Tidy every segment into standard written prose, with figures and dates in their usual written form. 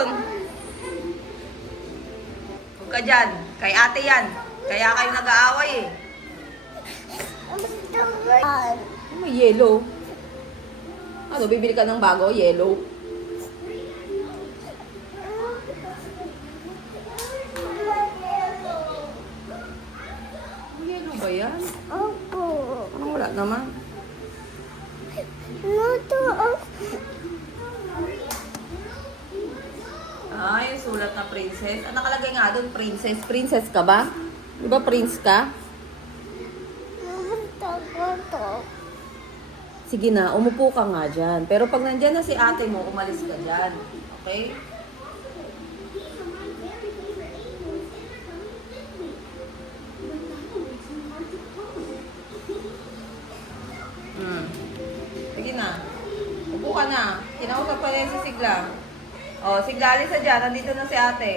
dun. Huwag ka dyan. Kay ate yan. Kaya kayo nag-aaway eh. May yellow. Ano, bibili ka ng bago? Yellow. Yellow ba yan? Opo. Wala naman. Luto ako. Ah, yung sulat na princess. Ah, nakalagay nga doon, princess. Princess ka ba? Di ba prince ka? Sige na, umupo ka nga dyan. Pero pag nandyan na si ate mo, umalis ka dyan. Okay? Sige na. Upo ka na. Kinausap pa rin si Sigla. O, Sigla, alis na dyan. Nandito na si ate.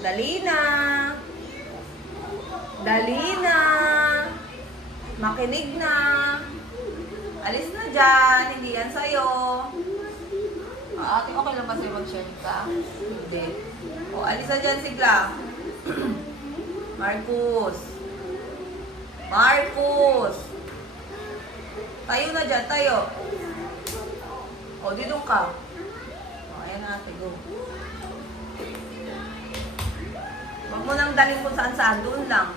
Dali na. Dali na. Makinig na. Alis na dyan. Hindi yan sa'yo. Ate, okay lang ba sa'yo mag-share ka? Hindi. O, alis na dyan, Sigla. Marcus. Marcus. Tayo na dyan, tayo. O, dito ka. O, ayan na ate, go. Huwag mo nang dalhin kung saan-saan, doon lang.